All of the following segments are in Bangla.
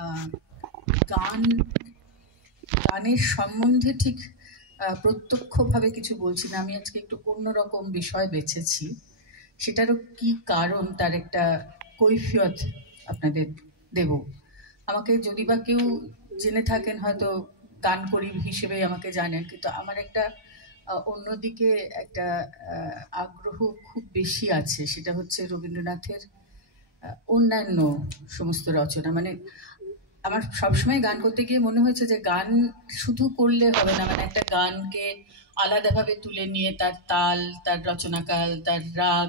আহ, গান গানের সম্বন্ধে ঠিক প্রত্যক্ষভাবে কিছু বলছি না। আমি আজকে একটু অন্যরকম বিষয় বেছেছি, সেটারও কি কারণ তার একটা কৈফিয়ত আপনাদের দেব। আমাকে যদি বা কেউ জেনে থাকেন, হয়তো গান করি হিসেবে আমাকে জানেন, কিন্তু আমার একটা অন্যদিকে একটা আগ্রহ খুব বেশি আছে। সেটা হচ্ছে রবীন্দ্রনাথের অন্যান্য সমস্ত রচনা। মানে আমার সবসময় গান করতে গিয়ে মনে হয়েছে যে গান শুধু করলে হবে না, মানে একটা গানকে আলাদাভাবে তুলে নিয়ে তার তাল, তার রচনাকাল, তার রাগ,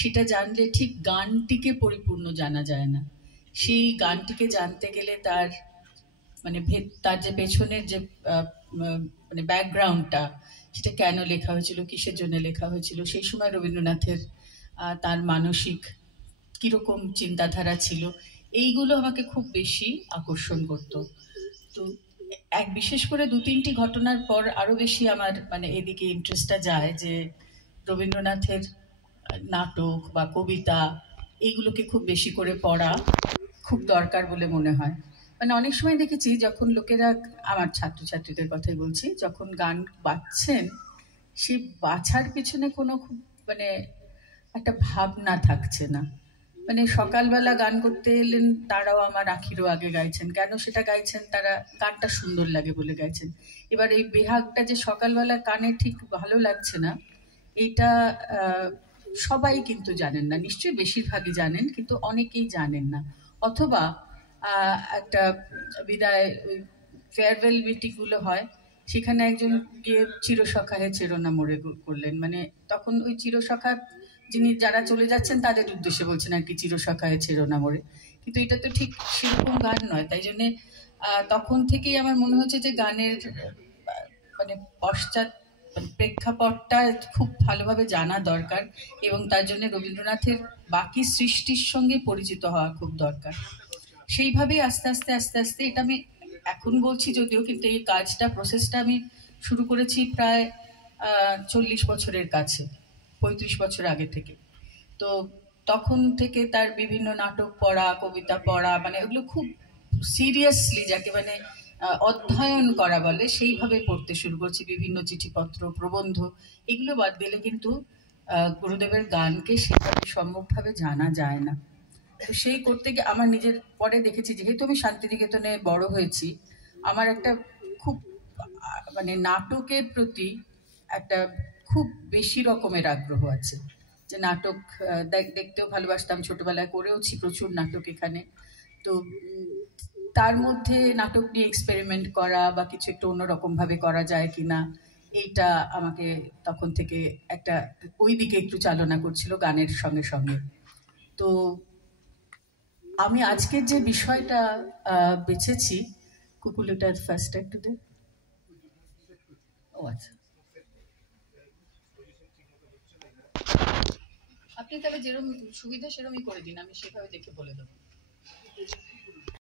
সেটা জানলে ঠিক গানটিকে পরিপূর্ণ জানা যায় না। সেই গানটিকে জানতে গেলে তার মানে তার যে পেছনের যে মানে ব্যাকগ্রাউন্ডটা, সেটা কেন লেখা হয়েছিল, কিসের জন্য লেখা হয়েছিল, সেই সময় রবীন্দ্রনাথের তার মানসিক কিরকম চিন্তাধারা ছিল, এইগুলো আমাকে খুব বেশি আকর্ষণ করত। তো বিশেষ করে দু তিনটি ঘটনার পর আরো বেশি আমার মানে এদিকে ইন্টারেস্টটা যায় যে রবীন্দ্রনাথের নাটক বা কবিতা এইগুলোকে খুব বেশি করে পড়া খুব দরকার বলে মনে হয়। মানে অনেক সময় দেখেছি যখন লোকেরা, আমার ছাত্রছাত্রীদের কথাই বলছি, যখন গান বাজছেন, সেই বাছার পিছনে কোনো খুব মানে একটা ভাবনা থাকছে না। মানে সকালবেলা গান করতে এলেন, তারাও আমার আখিরও আগে গাইছেন। কেন সেটা গাইছেন? তারা গানটা সুন্দর লাগে বলে গাইছেন। এবার এই বেহাগটা যে সকালবেলা কানে ঠিক ভালো লাগছে না, এইটা সবাই কিন্তু জানেন না। নিশ্চয়ই বেশিরভাগই জানেন, কিন্তু অনেকেই জানেন না। অথবা একটা বিদায় ফেয়ারওয়েল মিটিংগুলো হয়, সেখানে একজন গিয়ে চিরসখা হে চেরোনা মোড়ে করলেন। মানে তখন ওই চিরসখা যিনি যারা চলে যাচ্ছেন তাদের উদ্দেশ্যে বলছেন আর কি, চিরসখা হে চেরোনা মোড়ে। কিন্তু এটা তো ঠিক সেরকম গান নয়। তাই জন্যে তখন থেকেই আমার মনে হচ্ছে যে গানের মানে পশ্চাৎ প্রেক্ষাপটটা খুব ভালোভাবে জানা দরকার, এবং তার জন্য রবীন্দ্রনাথের বাকি সৃষ্টির সঙ্গে পরিচিত হওয়া খুব দরকার। সেইভাবেই আস্তে আস্তে আস্তে আস্তে এটা আমি এখন বলছি যদিও, কিন্তু এই কাজটা প্রসেসটা আমি শুরু করেছি প্রায় 40 বছরের কাছে, 35 বছর আগে থেকে। তো তখন থেকে তার বিভিন্ন নাটক পড়া, কবিতা পড়া, মানে ওগুলো খুব সিরিয়াসলি, যাকে মানে অধ্যয়ন করা বলে, সেইভাবে পড়তে শুরু করছি। বিভিন্ন চিঠিপত্র, প্রবন্ধ, এগুলো বাদ দিলে কিন্তু গুরুদেবের গানকে সেভাবে সম্যকভাবে জানা যায় না। তো সেই করতে গিয়ে আমার নিজের পরে দেখেছি, যেহেতু আমি শান্তিনিকেতনে বড় হয়েছি, আমার একটা খুব মানে নাটকের প্রতি একটা খুব বেশি রকমের আগ্রহ আছে। যে নাটক দেখতেও ভালোবাসতাম, ছোটবেলায় করেওছি প্রচুর নাটক এখানে। তো তার মধ্যে নাটক নিয়ে এক্সপেরিমেন্ট করা বা কিছু একটু অন্যরকম ভাবে করা যায় কিনা, এইটা আমাকে তখন থেকে একটা ওই দিকে একটু চালনা করছিল গানের সঙ্গে সঙ্গে। তো আমি আজকের যে বিষয়টা বেছেছি, কুকুলিটার ফার্স্ট একটু দে। ও আচ্ছা, আপনি তাহলে যেরকম সুবিধা সেরকমই করে দিন, আমি সেভাবে দেখে বলে দেবো।